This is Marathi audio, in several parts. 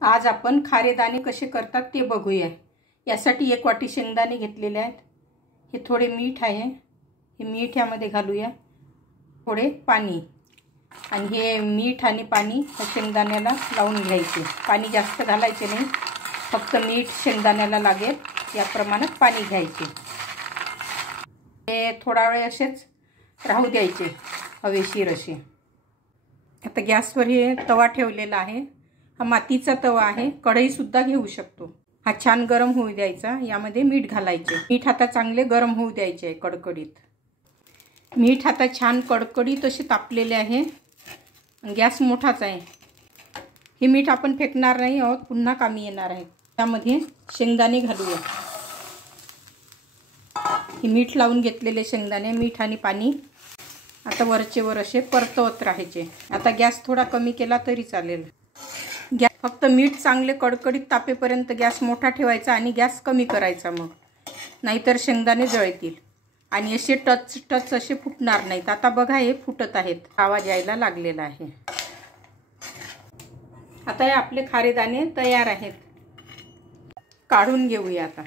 आज आपण खारेदाणे कसे करतात ते बघूया। यासाठी 1 वाटी शेंगदाणे घेतलेले आहेत। हे थोडे मीठ आहे, हे मीठ यामध्ये घालूया, थोडे पाणी, आणि हे मीठ आणि पाणी शेंगदाण्याला लावून घ्यायचे। पाणी जास्त घालायचे नाही, फक्त मीठ शेंगदाण्याला लागेल या प्रमाणात पाणी घ्यायचे। हे थोडा वेळ असेच राहू द्यायचे, हवेशीर असे। आता गॅसवर हे तवा ठेवलेला आहे। हा मातीचा तवा आहे, कढई सुद्धा घेऊ शकतो। हा छान गरम होऊ द्यायचा। यामध्ये मीठ घालायचे। मीठ आता चांगले गरम होऊ द्यायचे कडकडीत। मीठ आता छान कडकडीत असे तापलेले आहे। गॅस मोठाच आहे। हे मीठ आपण फेकणार नाही आहोत, पुन्हा कामी येणार आहे। त्यामध्ये शेंगदाणे घालूया। हे मीठ लावून घेतलेले शेंगदाणे, मीठ आणि पाणी आता वरचे वर असे परतवत राहायचे। आता गॅस थोडा कमी केला तरी चालेल। गॅस फक्त मीठ चांगले कडकडीत तापेपर्यंत गॅस मोठा ठेवायचा आणि गॅस कमी करायचा, मग नाहीतर शेंगदाणे जळतील आणि असे टच टच असे फुटणार नाहीत। आता बघा हे फुटत आहेत, आवाज यायला लागलेला आहे। आता हे आपले खारेदाणे तयार आहेत, काढून घेऊया। आता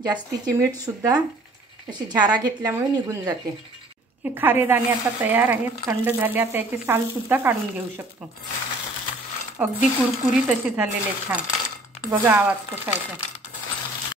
जास्तीचे मीठ सुद्धा अशी झारा घेतल्यामुळे निघून जाते। हे खारेदाणे आता तयार आहेत, थंड झाल्या त्याचे साल सुद्धा काढून घेऊ शकतो। अगदी कुरकुरीत असे झालेले छान। बघा आवाज कसा येतो।